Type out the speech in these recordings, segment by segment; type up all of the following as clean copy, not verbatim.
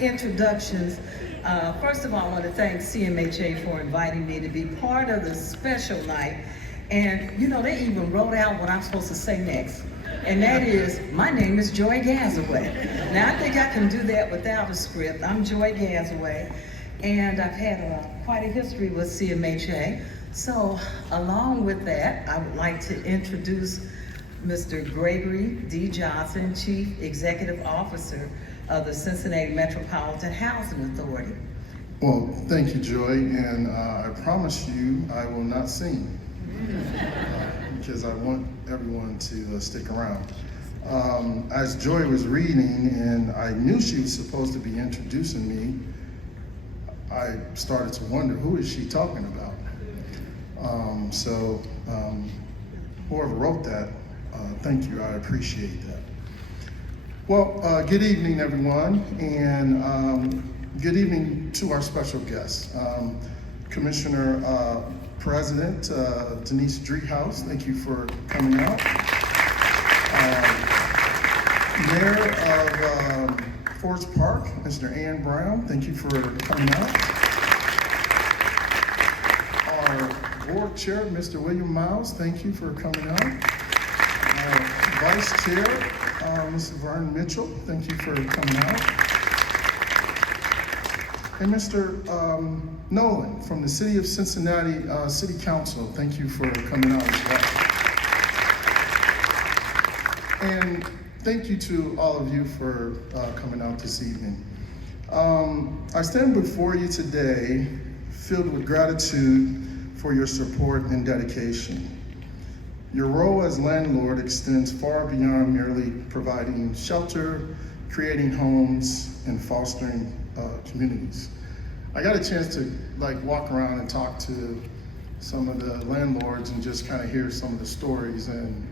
Introductions. First of all, I want to thank CMHA for inviting me to be part of the special night. And you know, they even wrote out what I'm supposed to say next. And that is, my name is Joy Gazaway. Now I think I can do that without a script. I'm Joy Gazaway. And I've had quite a history with CMHA. So along with that, I would like to introduce Mr. Gregory D. Johnson, Chief Executive Officer of the Cincinnati Metropolitan Housing Authority. Well, thank you, Joy, and I promise you I will not sing because I want everyone to stick around. As Joy was reading, and I knew she was supposed to be introducing me, I started to wonder, who is she talking about? Whoever wrote that, thank you, I appreciate that. Well, good evening, everyone, and good evening to our special guests. Commissioner President Denise Driehaus, thank you for coming out. Mayor of Forest Park, Mr. Ann Brown, thank you for coming out. Our board chair, Mr. William Miles, thank you for coming out. Vice Chair, Mr. Vern Mitchell, thank you for coming out. And Mr. Nolan from the City of Cincinnati City Council, thank you for coming out as well. And thank you to all of you for coming out this evening. I stand before you today filled with gratitude for your support and dedication. Your role as landlord extends far beyond merely providing shelter, creating homes, and fostering communities. I got a chance to walk around and talk to some of the landlords and just kind of hear some of the stories. And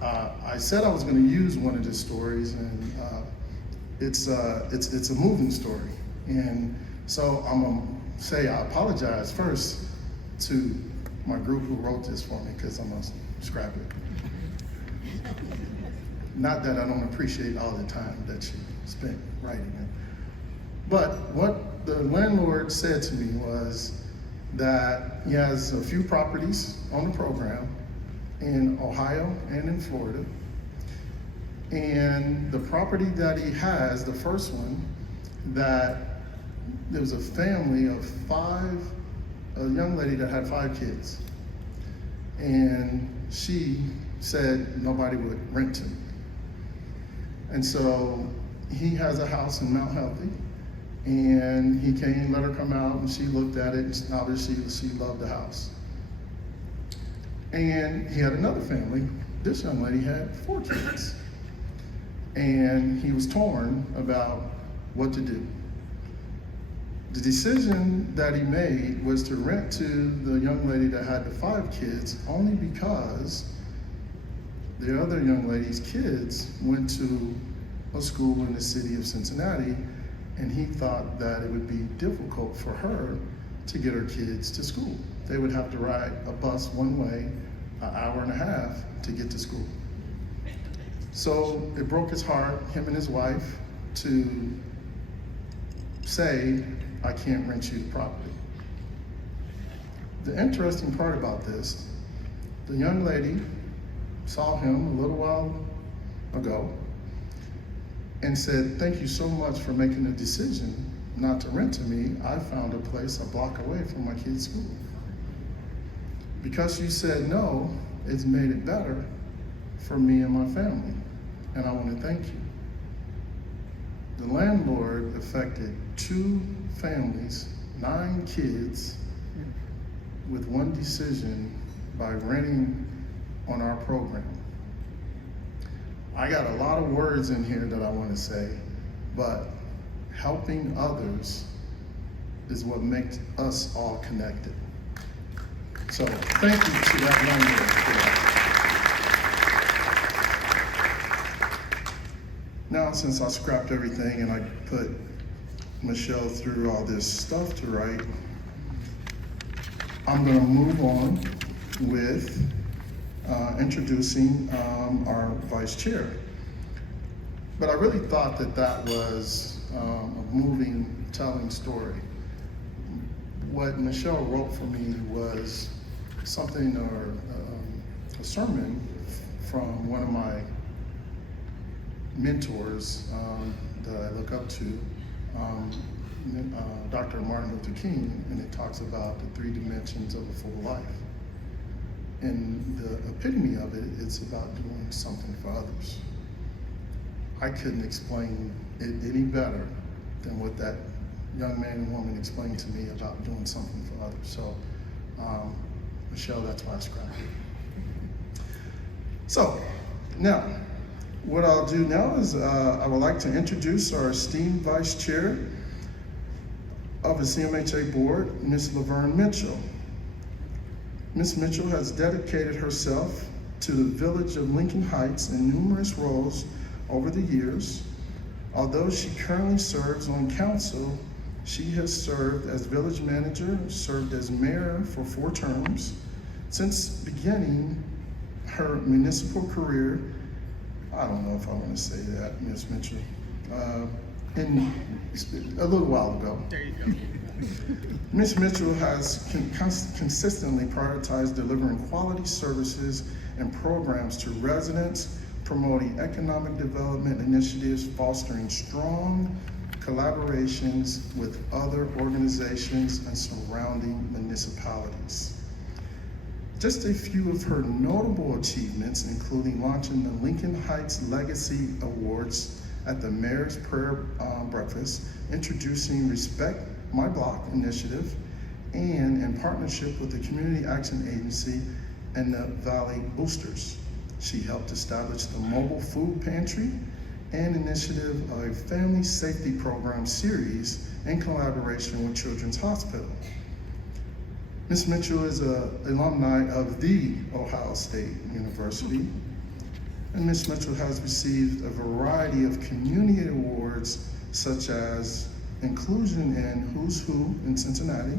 I said I was going to use one of the stories, and it's a moving story. And so I'm gonna say I apologize first to my group who wrote this for me, because I'm gonna scrap it. Not that I don't appreciate all the time that you spent writing it. But what the landlord said to me was that he has a few properties on the program in Ohio and in Florida. And the property that he has, the first one, that there was a family of a young lady that had 5 kids. And she said nobody would rent him. And so he has a house in Mount Healthy, and he came, let her come out, and she looked at it, and obviously she loved the house. And he had another family. This young lady had 4 kids. And he was torn about what to do. The decision that he made was to rent to the young lady that had the 5 kids only because the other young lady's kids went to a school in the city of Cincinnati, and he thought that it would be difficult for her to get her kids to school. They would have to ride a bus one way, an hour and a half to get to school. So it broke his heart, him and his wife, to say, I can't rent you the property. The interesting part about this, the young lady saw him a little while ago and said, thank you so much for making the decision not to rent to me. I found a place a block away from my kids' school. Because you said no, it's made it better for me and my family, and I want to thank you. The landlord affected 2 families, 9 kids, with one decision by renting on our program. I got a lot of words in here that I want to say, but helping others is what makes us all connected. So thank you to that landlord for that. Now, since I scrapped everything and I put Michelle through all this stuff to write, I'm going to move on with introducing our vice chair. But I really thought that that was a moving, telling story. What Michelle wrote for me was something or a sermon from one of my mentors that I look up to, Dr. Martin Luther King, and it talks about the 3 dimensions of a full life. And the epitome of it is about doing something for others. I couldn't explain it any better than what that young man and woman explained to me about doing something for others. So, Michelle, that's why I scrapped it. So, now, what I'll do now is I would like to introduce our esteemed Vice Chair of the CMHA Board, Ms. Laverne Mitchell. Ms. Mitchell has dedicated herself to the village of Lincoln Heights in numerous roles over the years. Although she currently serves on council, she has served as village manager, served as mayor for 4 terms. Since beginning her municipal career, I don't know if I want to say that, Ms. Mitchell, a little while ago. There you go. Ms. Mitchell has consistently prioritized delivering quality services and programs to residents, promoting economic development initiatives, fostering strong collaborations with other organizations and surrounding municipalities. Just a few of her notable achievements, including launching the Lincoln Heights Legacy Awards at the Mayor's Prayer Breakfast, introducing Respect My Block initiative, and in partnership with the Community Action Agency and the Valley Boosters. She helped establish the Mobile Food Pantry and initiative of a Family Safety Program series in collaboration with Children's Hospital. Ms. Mitchell is an alumni of the Ohio State University, and Ms. Mitchell has received a variety of community awards such as inclusion in Who's Who in Cincinnati,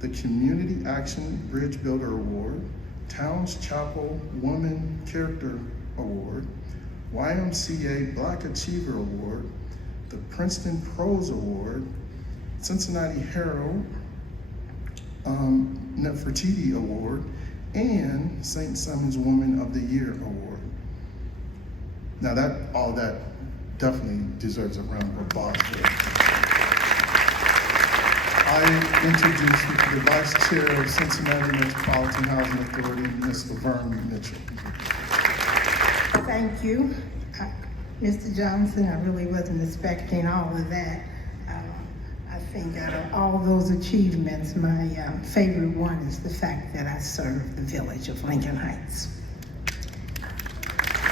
the Community Action Bridge Builder Award, Towns Chapel Woman Character Award, YMCA Black Achiever Award, the Princeton Pros Award, Cincinnati Herald Nefertiti Award, and St. Simon's Woman of the Year Award. Now all that definitely deserves a round of applause. I introduce the Vice Chair of Cincinnati Metropolitan Housing Authority, Ms. Laverne Mitchell. Thank you, Mr. Johnson. I really wasn't expecting all of that. I think out of all those achievements, my favorite one is the fact that I serve the village of Lincoln Heights.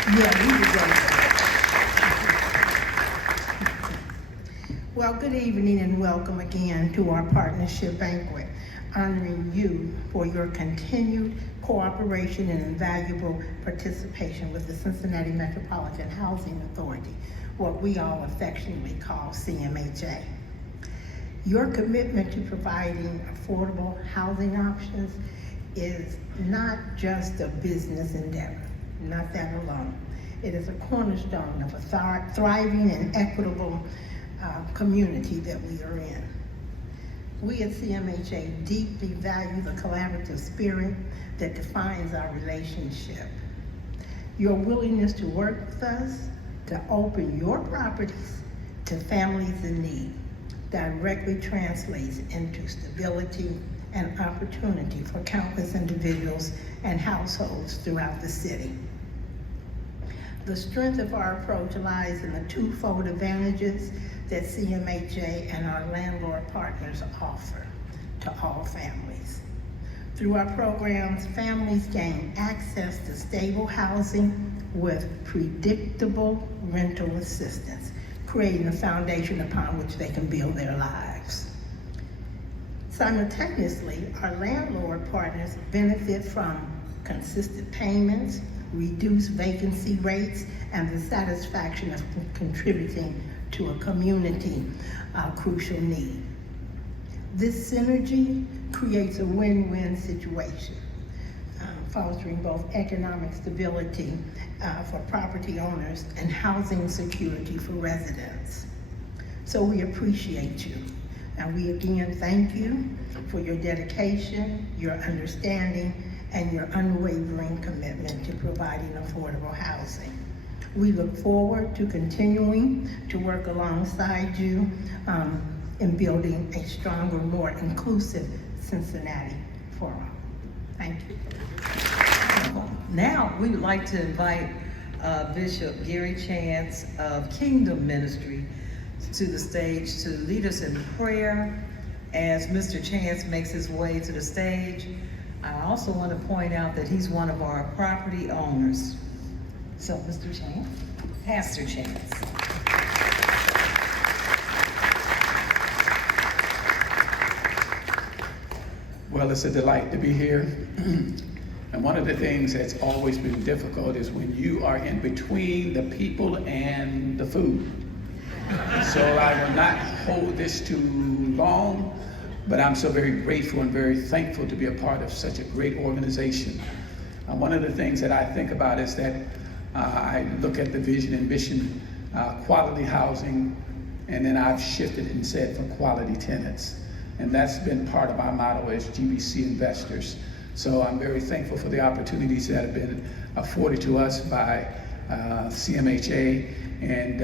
Yeah, we deserve Well, good evening and welcome again to our partnership banquet, honoring you for your continued cooperation and invaluable participation with the Cincinnati Metropolitan Housing Authority, what we all affectionately call CMHA. Your commitment to providing affordable housing options is not just a business endeavor, not that alone. It is a cornerstone of a thriving and equitable community that we are in. We at CMHA deeply value the collaborative spirit that defines our relationship. Your willingness to work with us to open your properties to families in need directly translates into stability and opportunity for countless individuals and households throughout the city. The strength of our approach lies in the twofold advantages that CMHA and our landlord partners offer to all families. Through our programs, families gain access to stable housing with predictable rental assistance, creating a foundation upon which they can build their lives. Simultaneously, our landlord partners benefit from consistent payments, reduced vacancy rates, and the satisfaction of contributing to a community crucial need. This synergy creates a win-win situation fostering both economic stability for property owners and housing security for residents. So we appreciate you. And we again thank you for your dedication, your understanding, and your unwavering commitment to providing affordable housing. We look forward to continuing to work alongside you in building a stronger, more inclusive Cincinnati for all. Thank you. Now, we would like to invite Bishop Gary Chance of Kingdom Ministry to the stage to lead us in prayer. As Mr. Chance makes his way to the stage, I also want to point out that he's one of our property owners. So, Mr. Chance, Pastor Chance. Well, it's a delight to be here. And one of the things that's always been difficult is when you are in between the people and the food. So I will not hold this too long, but I'm so very grateful and very thankful to be a part of such a great organization. One of the things that I think about is that I look at the vision and mission, quality housing, and then I've shifted and said for quality tenants. And that's been part of our motto as GBC investors. So I'm very thankful for the opportunities that have been afforded to us by CMHA and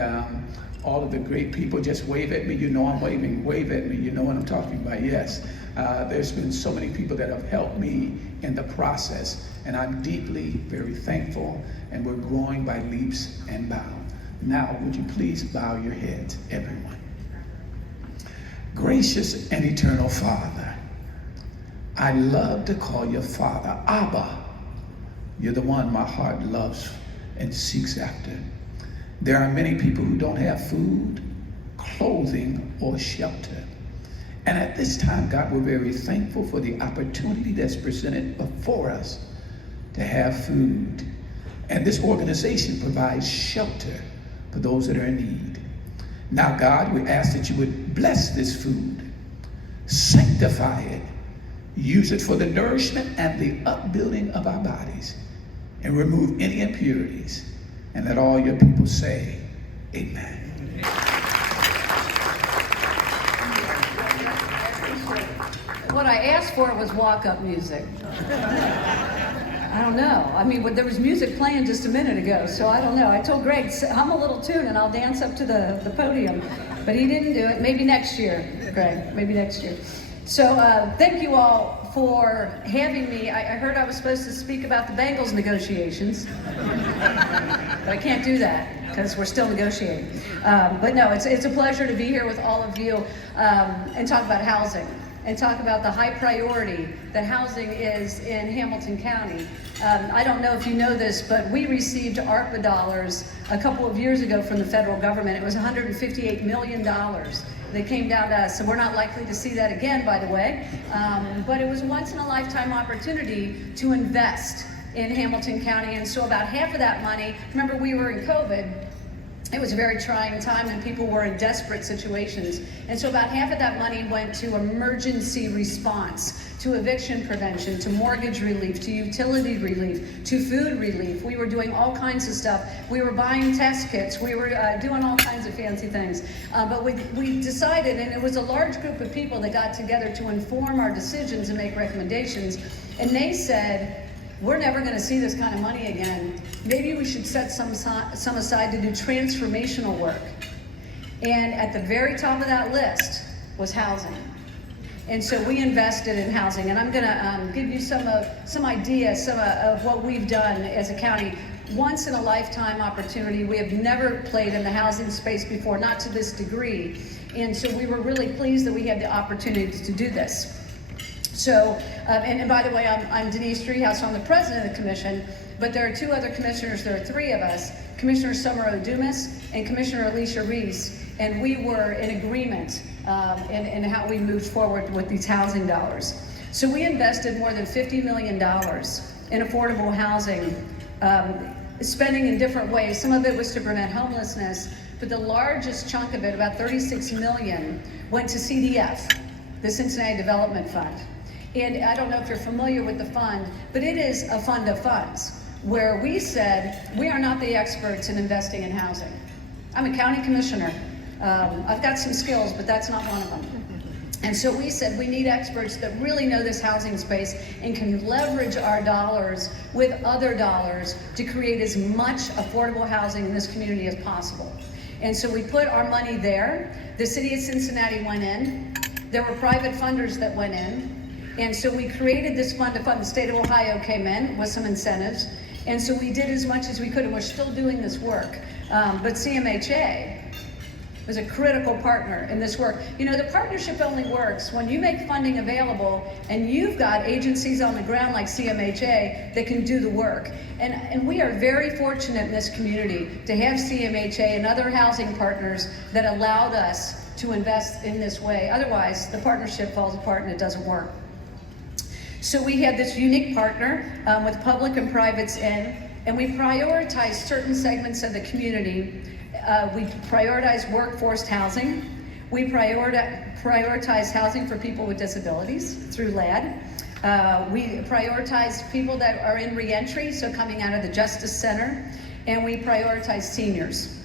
all of the great people. Just wave at me, you know I'm waving. Wave at me, you know what I'm talking about, yes. There's been so many people that have helped me in the process, and I'm deeply very thankful, and we're growing by leaps and bounds. Now, would you please bow your heads, everyone. Gracious and eternal Father, I love to call you Father, Abba. You're the one my heart loves and seeks after. There are many people who don't have food, clothing, or shelter. And at this time, God, we're very thankful for the opportunity that's presented before us to have food. And this organization provides shelter for those that are in need. Now, God, we ask that you would bless this food, sanctify it, use it for the nourishment and the upbuilding of our bodies, and remove any impurities. And let all your people say, amen. What I asked for was walk-up music. I don't know. I mean, there was music playing just a minute ago, so I don't know. I told Greg, hum a little tune and I'll dance up to the podium. But he didn't do it. Maybe next year, Greg, maybe next year. So thank you all for having me. I heard I was supposed to speak about the Bengals negotiations, but I can't do that because we're still negotiating. But no, it's a pleasure to be here with all of you and talk about housing and talk about the high priority that housing is in Hamilton County. I don't know if you know this, but we received ARPA dollars a couple of years ago from the federal government. It was $158 million. They came down to us, so we're not likely to see that again, by the way. But it was a once-in-a-lifetime opportunity to invest in Hamilton County, and so about half of that money, remember we were in COVID, it was a very trying time and people were in desperate situations. And so about half of that money went to emergency response, to eviction prevention, to mortgage relief, to utility relief, to food relief. We were doing all kinds of stuff. We were buying test kits. We were doing all kinds of fancy things. But we decided, and it was a large group of people that got together to inform our decisions and make recommendations. And they said, we're never going to see this kind of money again. Maybe we should set some aside to do transformational work. And at the very top of that list was housing. And so we invested in housing. And I'm going to give you some ideas of what we've done as a county. Once in a lifetime opportunity. We have never played in the housing space before, not to this degree. And so we were really pleased that we had the opportunity to do this. So, and by the way, I'm Denise Driehaus, I'm the president of the commission, but there are two other commissioners, there are three of us, Commissioner Summer Odumas and Commissioner Alicia Reese, and we were in agreement in how we moved forward with these housing dollars. So we invested more than $50 million in affordable housing, spending in different ways. Some of it was to prevent homelessness, but the largest chunk of it, about $36 million, went to CDF, the Cincinnati Development Fund. And I don't know if you're familiar with the fund, but it is a fund of funds where we said we are not the experts in investing in housing. I'm a county commissioner. I've got some skills, but that's not one of them. And so we said we need experts that really know this housing space and can leverage our dollars with other dollars to create as much affordable housing in this community as possible. And so we put our money there. The city of Cincinnati went in. There were private funders that went in. And so we created this fund to fund. The state of Ohio came in with some incentives. And so we did as much as we could, and we're still doing this work. But CMHA was a critical partner in this work. You know, the partnership only works when you make funding available and you've got agencies on the ground like CMHA that can do the work. And we are very fortunate in this community to have CMHA and other housing partners that allowed us to invest in this way. Otherwise, the partnership falls apart and it doesn't work. So we had this unique partner with public and privates in, and we prioritized certain segments of the community. We prioritize workforce housing. We prioritize housing for people with disabilities through LAD. We prioritize people that are in reentry, so coming out of the Justice Center, and we prioritize seniors.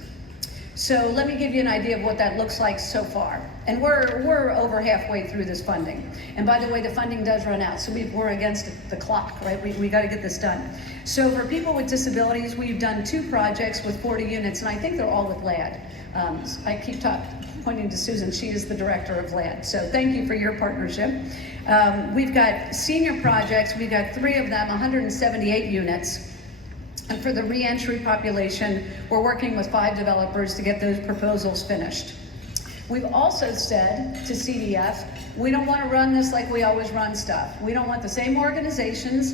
So let me give you an idea of what that looks like so far. And we're over halfway through this funding. And by the way, the funding does run out, so we're against the clock, right? We got to get this done. So for people with disabilities, we've done 2 projects with 40 units, and I think they're all with LAD. I keep pointing to Susan, she is the director of LAD. So thank you for your partnership. We've got senior projects, we've got 3 of them, 178 units. And for the reentry population, we're working with 5 developers to get those proposals finished. We've also said to CDF, we don't want to run this like we always run stuff. We don't want the same organizations,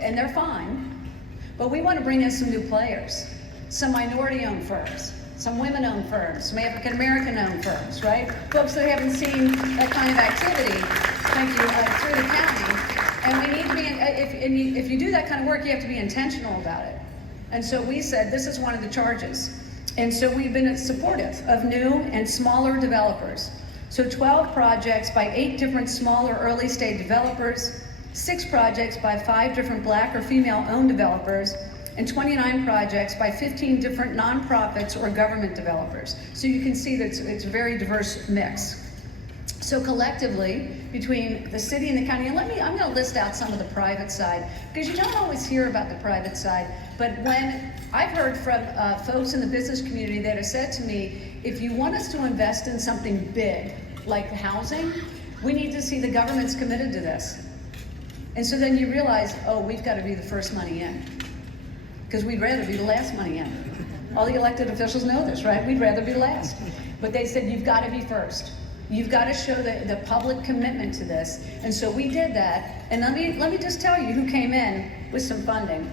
and they're fine, but we want to bring in some new players, some minority-owned firms, some women-owned firms, some African-American-owned firms, right? Folks that haven't seen that kind of activity, thank you, through the county. And we need to be, if you do that kind of work, you have to be intentional about it. And so we said, this is one of the charges. And so we've been supportive of new and smaller developers. So 12 projects by 8 different smaller early stage developers, 6 projects by 5 different Black or female owned developers, and 29 projects by 15 different nonprofits or government developers. So you can see that it's a very diverse mix. So collectively, between the city and the county, and I'm gonna list out some of the private side, because you don't always hear about the private side, but when I've heard from folks in the business community that have said to me, if you want us to invest in something big, like housing, we need to see the government's committed to this. And so then you realize, oh, we've gotta be the first money in, because we'd rather be the last money in. All the elected officials know this, right? We'd rather be last. But they said, you've gotta be first. You've got to show the public commitment to this. And so we did that. And let me just tell you who came in with some funding.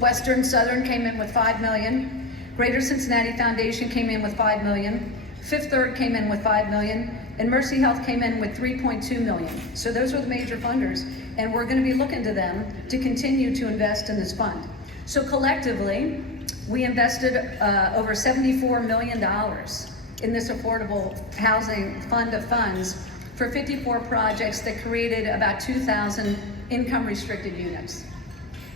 Western Southern came in with $5 million. Greater Cincinnati Foundation came in with $5 million. Fifth Third came in with $5 million. And Mercy Health came in with $3.2 million. So those were the major funders. And we're going to be looking to them to continue to invest in this fund. So collectively, we invested over $74 million in this affordable housing fund of funds for 54 projects that created about 2,000 income restricted units.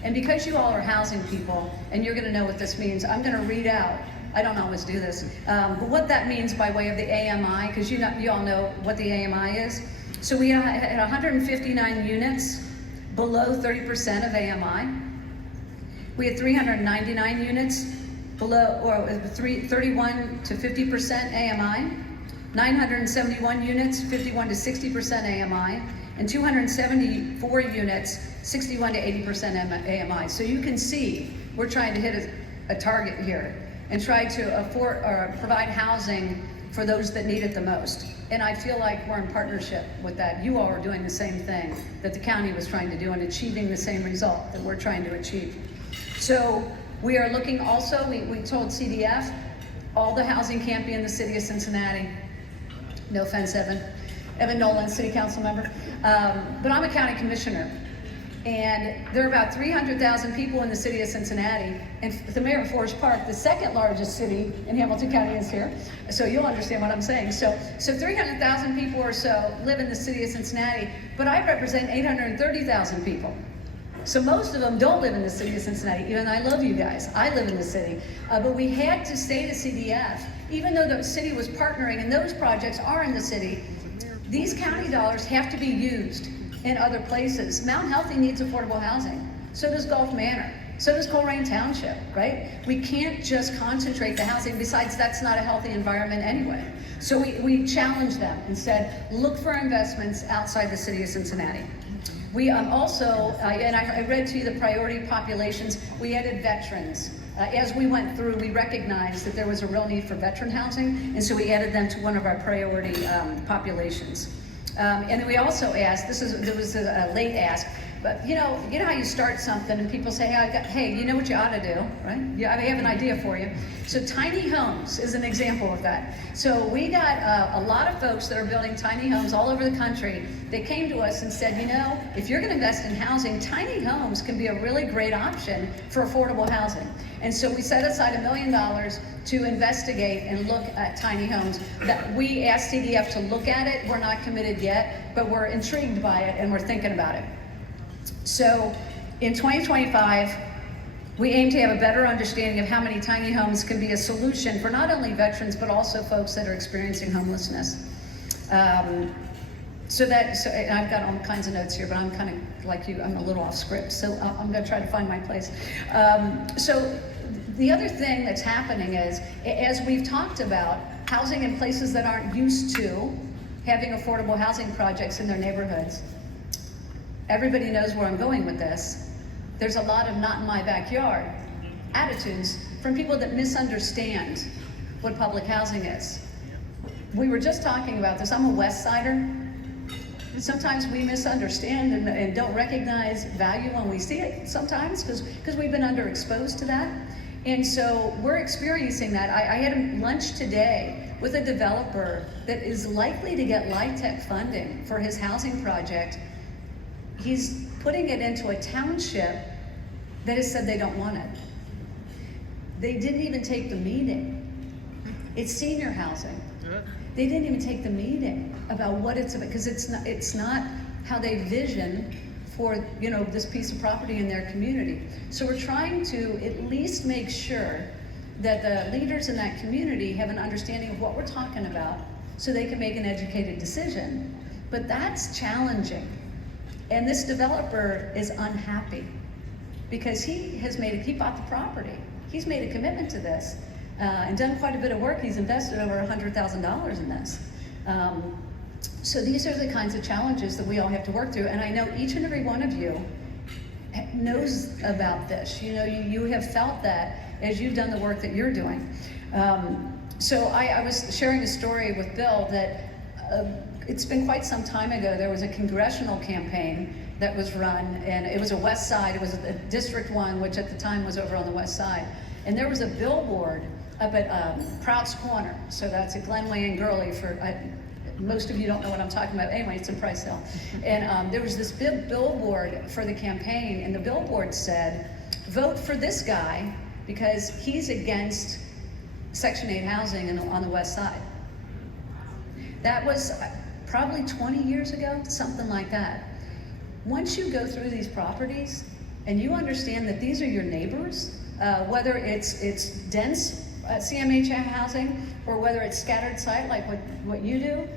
And because you all are housing people, and you're gonna know what this means, I'm gonna read out, I don't always do this, but what that means by way of the AMI, because you all know what the AMI is. So we had 159 units below 30% of AMI. We had 399 units below, or 31 to 50% AMI, 971 units, 51 to 60% AMI, and 274 units, 61 to 80% AMI. So you can see we're trying to hit a target here and try to afford or provide housing for those that need it the most. And I feel like we're in partnership with that. You all are doing the same thing that the county was trying to do and achieving the same result that we're trying to achieve. So we are looking also, we told CDF, all the housing can't be in the city of Cincinnati. No offense, Evan Nolan, city council member. But I'm a county commissioner. And there are about 300,000 people in the city of Cincinnati, and the mayor of Forest Park, the second largest city in Hamilton County, is here. So you'll understand what I'm saying. So 300,000 people or so live in the city of Cincinnati, but I represent 830,000 people. So most of them don't live in the city of Cincinnati, even though I love you guys. I live in the city. But we had to stay to CDF. Even though the city was partnering and those projects are in the city, these county dollars have to be used in other places. Mount Healthy needs affordable housing. So does Gulf Manor. So does Coleraine Township, right? We can't just concentrate the housing. Besides, that's not a healthy environment anyway. So we challenged them and said, look for investments outside the city of Cincinnati. We also, and I read to you the priority populations, we added veterans. As we went through, we recognized that there was a real need for veteran housing, and so we added them to one of our priority populations. And then we also asked, there was a late ask, but you know how you start something and people say, hey, you know what you ought to do, right? Yeah, I have an idea for you. So tiny homes is an example of that. So we got a lot of folks that are building tiny homes all over the country. They came to us and said, you know, if you're gonna invest in housing, tiny homes can be a really great option for affordable housing. And so we set aside $1 million to investigate and look at tiny homes. That we asked CDF to look at it. We're not committed yet, but we're intrigued by it and we're thinking about it. So in 2025, we aim to have a better understanding of how many tiny homes can be a solution for not only veterans, but also folks that are experiencing homelessness. So and I've got all kinds of notes here, but I'm kind of like you, I'm a little off script, so I'm gonna try to find my place. So the other thing that's happening is, as we've talked about, housing in places that aren't used to having affordable housing projects in their neighborhoods. Everybody knows where I'm going with this. There's a lot of not in my backyard attitudes from people that misunderstand what public housing is. We were just talking about this. I'm a West Sider. Sometimes we misunderstand and don't recognize value when we see it sometimes because we've been underexposed to that. And so we're experiencing that. I had a lunch today with a developer that is likely to get LIHTC funding for his housing project. He's putting it into a township that has said they don't want it. They didn't even take the meeting. It's senior housing. They didn't even take the meeting about what it's about, because it's not how they vision for this piece of property in their community. So we're trying to at least make sure that the leaders in that community have an understanding of what we're talking about so they can make an educated decision. But that's challenging. And this developer is unhappy because he bought the property. He's made a commitment to this and done quite a bit of work. He's invested over $100,000 in this. So these are the kinds of challenges that we all have to work through. And I know each and every one of you knows about this. You have felt that as you've done the work that you're doing. So I was sharing a story with Bill that it's been quite some time ago. There was a congressional campaign that was run, and it was a West Side. It was a District 1, which at the time was over on the West Side. And there was a billboard up at Prout's Corner. So that's at Glenway and Gurley most of you don't know what I'm talking about. Anyway, it's in Price Hill. And there was this big billboard for the campaign, and the billboard said, vote for this guy because he's against Section 8 housing on the West Side. That was probably 20 years ago, something like that. Once you go through these properties and you understand that these are your neighbors, whether it's dense CMHA housing or whether it's scattered site like what you do,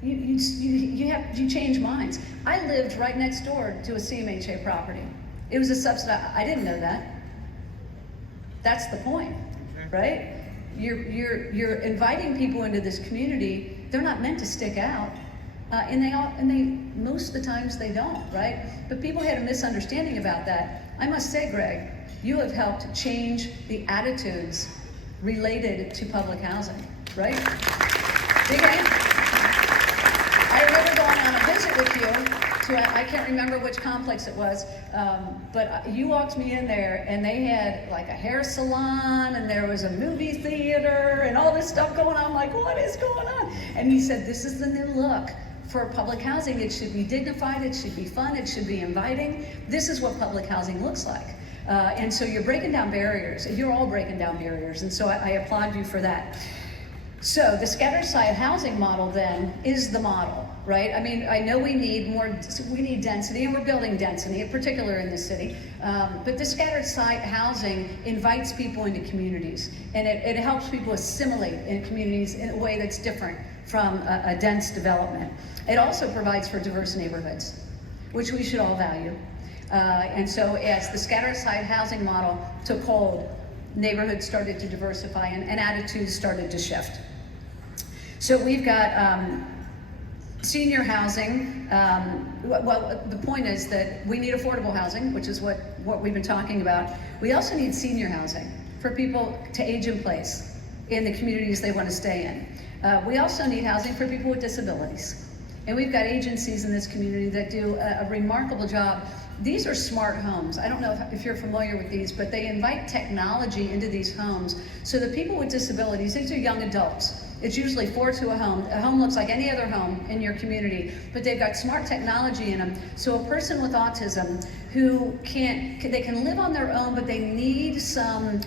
you change minds. I lived right next door to a CMHA property. It was a subsidized. I didn't know that. That's the point, right? You're inviting people into this community. They're not meant to stick out, and they most of the times they don't, right? But people had a misunderstanding about that. I must say, Greg, you have helped change the attitudes related to public housing, right? Big hand. I remember going on a visit with you to, I can't remember which complex it was, but you walked me in there and they had like a hair salon and there was a movie theater and all this stuff going on. I'm like, what is going on? And he said, this is the new look for public housing, it should be dignified, it should be fun, it should be inviting. This is what public housing looks like. And so you're breaking down barriers. You're all breaking down barriers, and so I applaud you for that. So the scattered site housing model then is the model, right? I mean, I know we need density, and we're building density, in particular in the city. But the scattered site housing invites people into communities, and it helps people assimilate in communities in a way that's different from a dense development. It also provides for diverse neighborhoods, which we should all value. And so as the scattered site housing model took hold, neighborhoods started to diversify and attitudes started to shift. So we've got senior housing. Well, the point is that we need affordable housing, which is what we've been talking about. We also need senior housing for people to age in place in the communities they want to stay in. We also need housing for people with disabilities. And we've got agencies in this community that do a remarkable job. These are smart homes. I don't know if you're familiar with these, but they invite technology into these homes so that people with disabilities, these are young adults. It's usually 4 to a home. A home looks like any other home in your community, but they've got smart technology in them. So a person with autism who they can live on their own, but they need some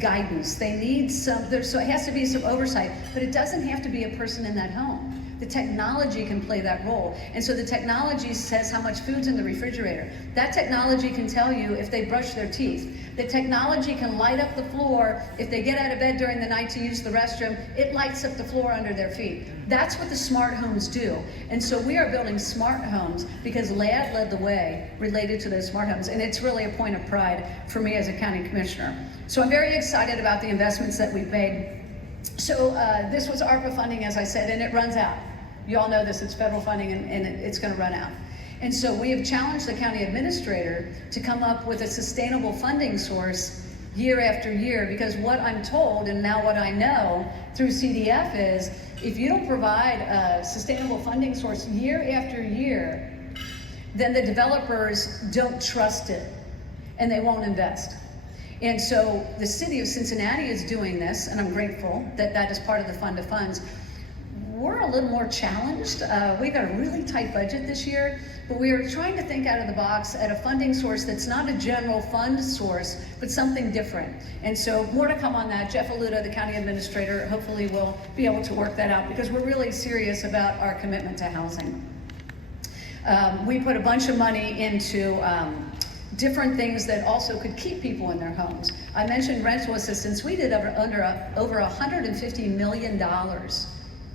guidance. They need so it has to be some oversight, but it doesn't have to be a person in that home. The technology can play that role. And so the technology says how much food's in the refrigerator. That technology can tell you if they brush their teeth. The technology can light up the floor. If they get out of bed during the night to use the restroom, it lights up the floor under their feet. That's what the smart homes do. And so we are building smart homes because LAD led the way related to those smart homes. And it's really a point of pride for me as a county commissioner. So I'm very excited about the investments that we've made. So this was ARPA funding, as I said, and it runs out. You all know this, it's federal funding and it's gonna run out. And so we have challenged the county administrator to come up with a sustainable funding source year after year, because what I'm told, and now what I know through CDF is, if you don't provide a sustainable funding source year after year, then the developers don't trust it and they won't invest. And so the city of Cincinnati is doing this, and I'm grateful that that is part of the fund of funds. We're a little more challenged. We've got a really tight budget this year, but we are trying to think out of the box at a funding source that's not a general fund source, but something different. And so more to come on that. Jeff Aluda, the county administrator, hopefully will be able to work that out, because we're really serious about our commitment to housing. We put a bunch of money into different things that also could keep people in their homes. I mentioned rental assistance. We did over $150 million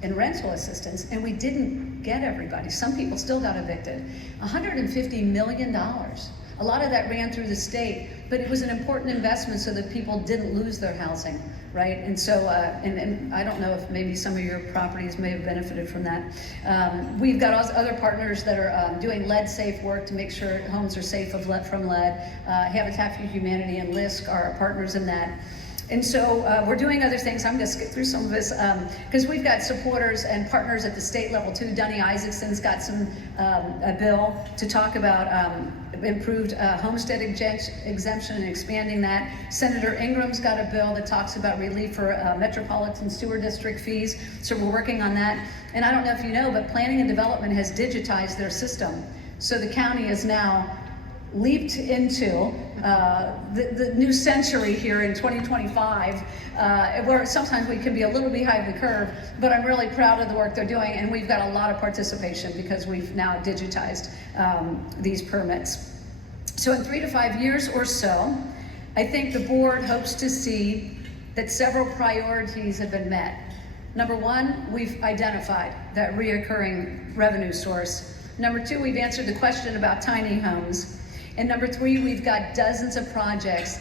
in rental assistance, and we didn't get everybody. Some people still got evicted. $150 million. A lot of that ran through the state, but it was an important investment so that people didn't lose their housing, right? And so, and I don't know if maybe some of your properties may have benefited from that. We've got other partners that are doing lead-safe work to make sure homes are safe from lead. Habitat for Humanity and LISC are our partners in that. And so we're doing other things. I'm going to skip through some of this because we've got supporters and partners at the state level too. Dunny Isaacson's got a bill to talk about improved homestead exemption and expanding that. Senator Ingram's got a bill that talks about relief for metropolitan sewer district fees. So we're working on that. And I don't know if you know, but planning and development has digitized their system. So the county is now leaped into the new century here in 2025, where sometimes we can be a little behind the curve, but I'm really proud of the work they're doing, and we've got a lot of participation because we've now digitized these permits. So in 3 to 5 years or so, I think the board hopes to see that several priorities have been met. Number one, we've identified that reoccurring revenue source. Number two, we've answered the question about tiny homes. And number three, we've got dozens of projects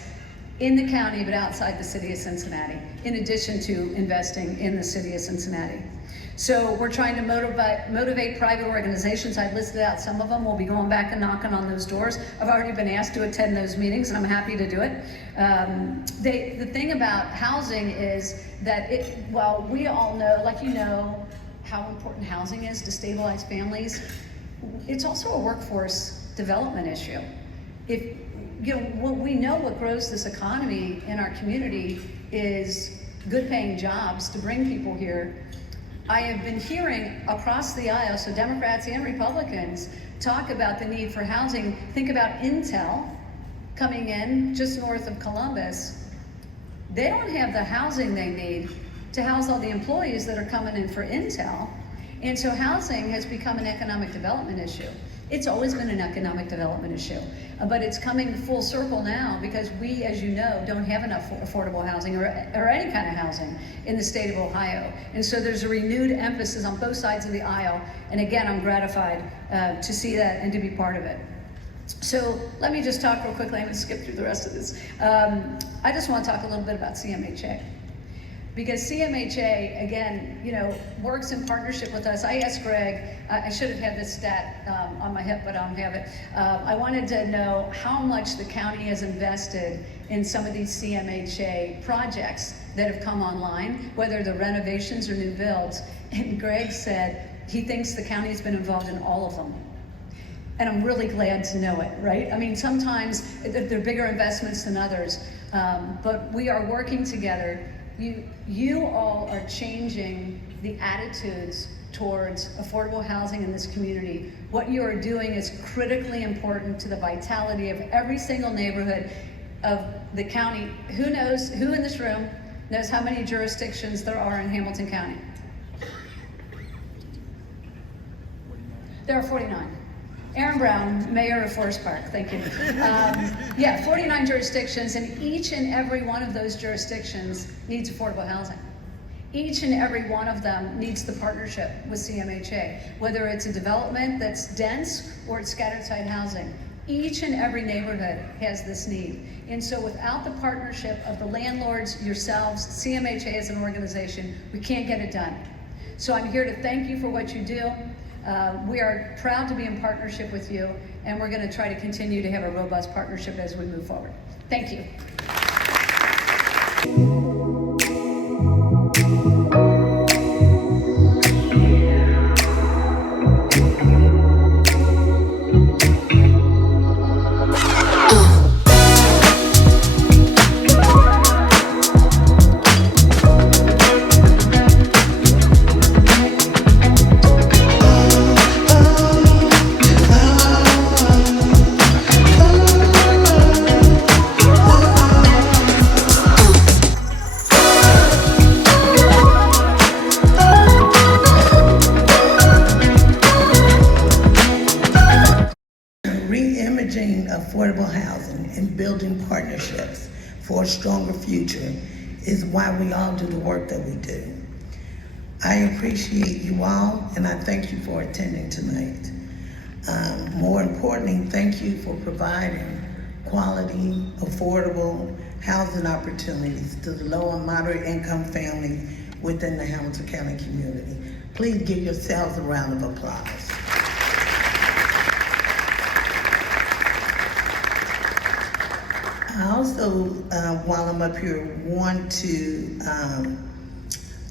in the county but outside the city of Cincinnati, in addition to investing in the city of Cincinnati. So we're trying to motivate private organizations. I've listed out some of them. We'll be going back and knocking on those doors. I've already been asked to attend those meetings, and I'm happy to do it. The thing about housing is that while we all know, like you know, how important housing is to stabilize families, it's also a workforce development issue. If you know, we know what grows this economy in our community is good paying jobs to bring people here. I have been hearing across the aisle, so Democrats and Republicans, talk about the need for housing. Think about Intel coming in just north of Columbus. They don't have the housing they need to house all the employees that are coming in for Intel. And so housing has become an economic development issue. It's always been an economic development issue, but it's coming full circle now because we, as you know, don't have enough affordable housing or any kind of housing in the state of Ohio. And so there's a renewed emphasis on both sides of the aisle. And again, I'm gratified to see that and to be part of it. So let me just talk real quickly. I'm going to skip through the rest of this. I just want to talk a little bit about CMHA. Because CMHA, again, works in partnership with us. I asked Greg, I should have had this stat on my hip, but I don't have it. I wanted to know how much the county has invested in some of these CMHA projects that have come online, whether they're renovations or new builds. And Greg said he thinks the county has been involved in all of them. And I'm really glad to know it, right? I mean, sometimes they're bigger investments than others, but we are working together. You all are changing the attitudes towards affordable housing in this community. What you are doing is critically important to the vitality of every single neighborhood of the county. Who in this room knows how many jurisdictions there are in Hamilton County? There are 49. Aaron Brown, Mayor of Forest Park, thank you. 49 jurisdictions, and each and every one of those jurisdictions needs affordable housing. Each and every one of them needs the partnership with CMHA, whether it's a development that's dense or it's scattered site housing. Each and every neighborhood has this need. And so without the partnership of the landlords, yourselves, CMHA as an organization, we can't get it done. So I'm here to thank you for what you do. We are proud to be in partnership with you, and we're going to try to continue to have a robust partnership as we move forward. Thank you. Affordable housing and building partnerships for a stronger future is why we all do the work that we do. I appreciate you all, and I thank you for attending tonight. More importantly, thank you for providing quality, affordable housing opportunities to the low and moderate income families within the Hamilton County community. Please give yourselves a round of applause. I also, while I'm up here, want to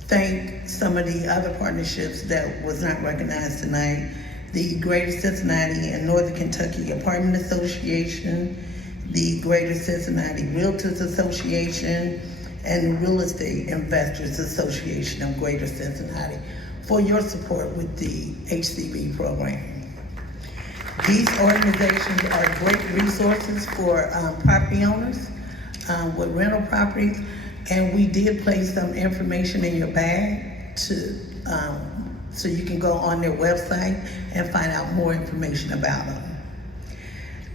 thank some of the other partnerships that was not recognized tonight. The Greater Cincinnati and Northern Kentucky Apartment Association, the Greater Cincinnati Realtors Association, and the Real Estate Investors Association of Greater Cincinnati for your support with the HCB program. These organizations are great resources for property owners with rental properties, and we did place some information in your bag so you can go on their website and find out more information about them.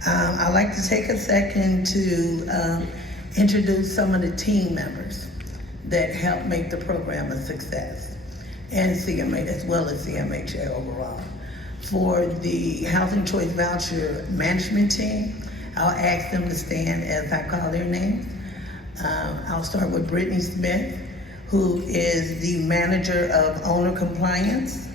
I'd like to take a second to introduce some of the team members that helped make the program a success, and CMA as well as CMHA overall. For the Housing Choice Voucher Management Team, I'll ask them to stand as I call their names. I'll start with Brittany Smith, who is the Manager of Owner Compliance.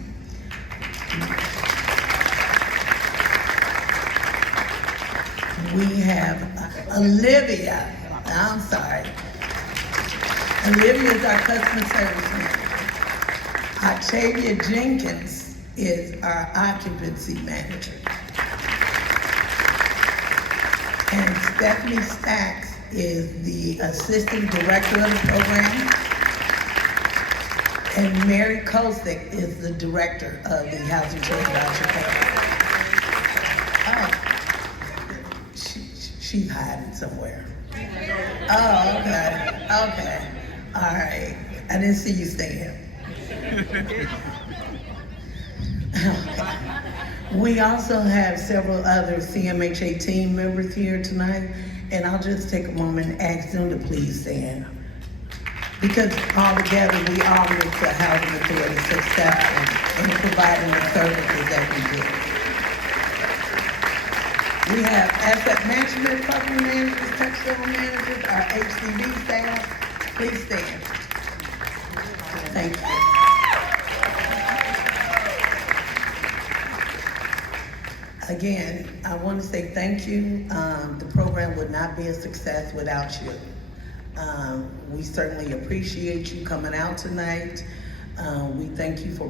We have Olivia, I'm sorry. Olivia is our Customer Service Manager. Octavia Jenkins is our Occupancy Manager. And Stephanie Stacks is the Assistant Director of the program. And Mary Kosick is the director of the Housing Choice Voucher Program. Oh, she's hiding somewhere. Oh, okay. All right. I didn't see you stand. Okay. We also have several other CMHA team members here tonight, and I'll just take a moment and ask them to please stand. Because all together, we all make the housing authority successful in providing the services that we do. We have asset management property managers, touchstone managers, our HCB staff. Please stand. Thank you. Again, I want to say thank you. The program would not be a success without you. We certainly appreciate you coming out tonight. We thank you for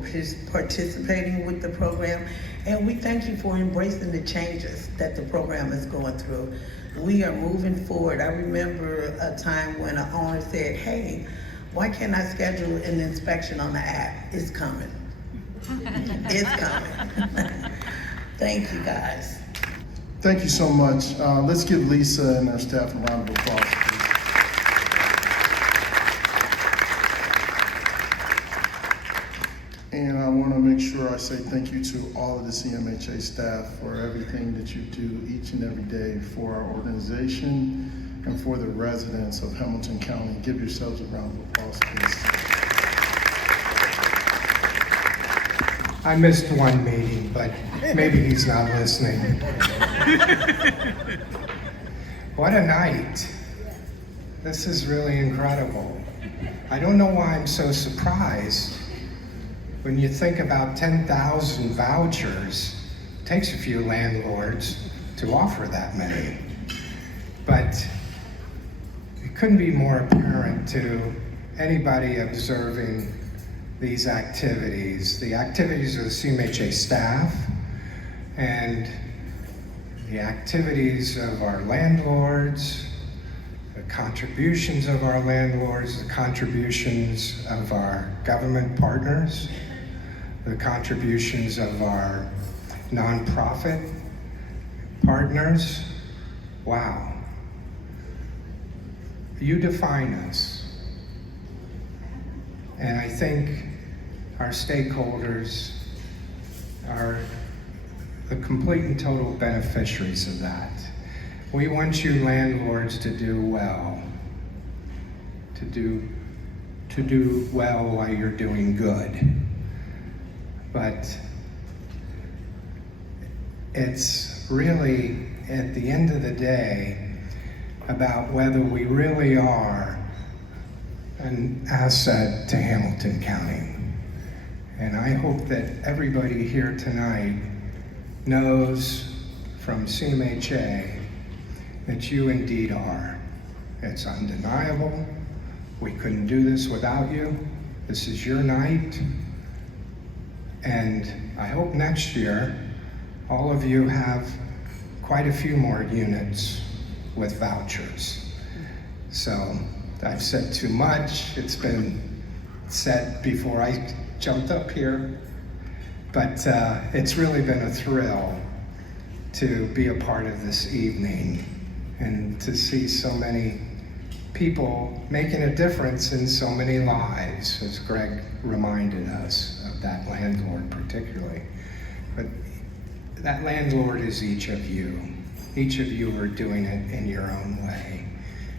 participating with the program, and we thank you for embracing the changes that the program is going through. We are moving forward. I remember a time when an owner said, hey, why can't I schedule an inspection on the app? It's coming. It's coming. Thank you, guys. Thank you so much. Let's give Lisa and her staff a round of applause, please. And I want to make sure I say thank you to all of the CMHA staff for everything that you do each and every day for our organization and for the residents of Hamilton County. Give yourselves a round of applause, please. I missed one meeting, but maybe he's not listening. What a night. This is really incredible. I don't know why I'm so surprised. When you think about 10,000 vouchers, it takes a few landlords to offer that many. But it couldn't be more apparent to anybody observing these activities, the activities of the CMHA staff, and the activities of our landlords, the contributions of our landlords, the contributions of our government partners, the contributions of our nonprofit partners. Wow. You define us. And I think our stakeholders are the complete and total beneficiaries of that. We want you landlords to do well, to do well while you're doing good. But it's really, at the end of the day, about whether we really are an asset to Hamilton County. And I hope that everybody here tonight knows from CMHA that you indeed are. It's undeniable. We couldn't do this without you. This is your night. And I hope next year all of you have quite a few more units with vouchers. So I've said too much. It's been said before I jumped up here. But it's really been a thrill to be a part of this evening and to see so many people making a difference in so many lives, as Greg reminded us of that landlord particularly. But that landlord is each of you. Each of you are doing it in your own way,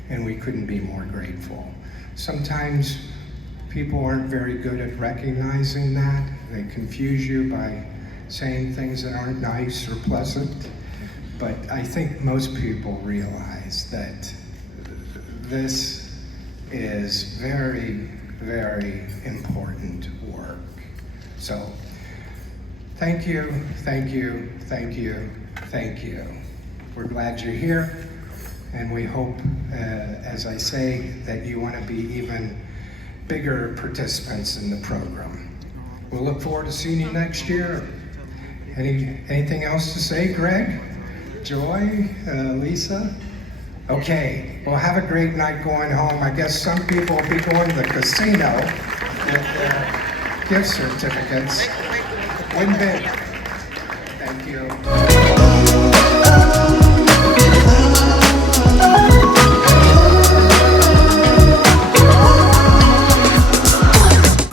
and we couldn't be more grateful. Sometimes people aren't very good at recognizing that. They confuse you by saying things that aren't nice or pleasant. But I think most people realize that this is very, very important work. So thank you, thank you, thank you, thank you. We're glad you're here, and we hope, as I say, that you want to be even bigger participants in the program. We'll look forward to seeing you next year. Anything else to say, Greg? Joy? Lisa? Okay, well, have a great night going home. I guess some people will be going to the casino. gift certificates. Win big. Thank you.